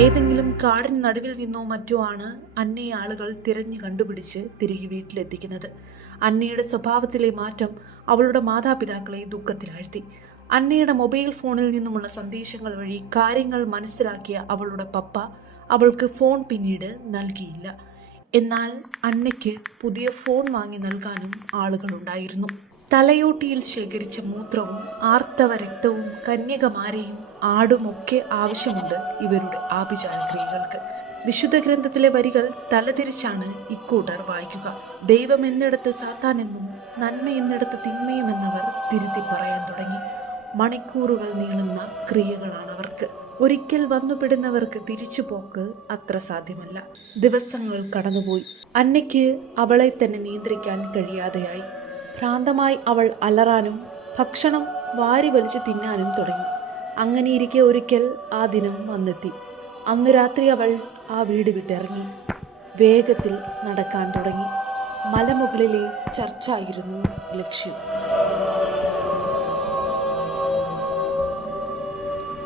ഏതെങ്കിലും കാടിന് നടുവിൽ നിന്നോ മറ്റോ ആണ് അന്നയെ ആളുകൾ തിരഞ്ഞു കണ്ടുപിടിച്ച് തിരികെ വീട്ടിലെത്തിക്കുന്നത്. അന്നയുടെ സ്വഭാവത്തിലെ മാറ്റം അവളുടെ മാതാപിതാക്കളെ ദുഃഖത്തിലാഴ്ത്തി. അന്നയുടെ മൊബൈൽ ഫോണിൽ നിന്നുമുള്ള സന്ദേശങ്ങൾ വഴി കാര്യങ്ങൾ മനസ്സിലാക്കിയ അവളുടെ പപ്പ അവൾക്ക് ഫോൺ പിന്നീട് നൽകിയില്ല. എന്നാൽ അന്നയ്ക്ക് പുതിയ ഫോൺ വാങ്ങി നൽകാനും ആളുകളുണ്ടായിരുന്നു. തലയോട്ടിയിൽ ശേഖരിച്ച മൂത്രവും ആർത്തവ രക്തവും കന്യകമാരെയും ആടുമൊക്കെ ആവശ്യമുണ്ട് ഇവരുടെ ആഭിചാരക്രിയകൾക്ക്. വിശുദ്ധ ഗ്രന്ഥത്തിലെ വരികൾ തലതിരിച്ചാണ് ഇക്കൂട്ടർ വായിക്കുക. ദൈവം എന്നിടത്ത് സാത്താൻ എന്നും നന്മ എന്നിടത്ത് തിന്മയുമെന്നവർ തിരുത്തി പറയാൻ തുടങ്ങി. മണിക്കൂറുകൾ നീളുന്ന ക്രിയകളാണവർക്ക്. ഒരിക്കൽ വന്നുപെടുന്നവർക്ക് തിരിച്ചുപോക്ക് അത്ര സാധ്യമല്ല. ദിവസങ്ങൾ കടന്നുപോയി. അന്നയ്ക്ക് അവളെ തന്നെ നിയന്ത്രിക്കാൻ കഴിയാതെയായി. ഭ്രാന്തമായി അവൾ അലറാനും ഭക്ഷണം വാരി വലിച്ചു തിന്നാനും തുടങ്ങി. അങ്ങനെയിരിക്കെ ഒരിക്കൽ ആ ദിനം വന്നെത്തി. അന്നു രാത്രി അവൾ ആ വീട് വിട്ടിറങ്ങി. വേഗത്തിൽ നടക്കാൻ തുടങ്ങി. മലമുകളിലെ ചർച്ചായിരുന്നു ലക്ഷ്യം.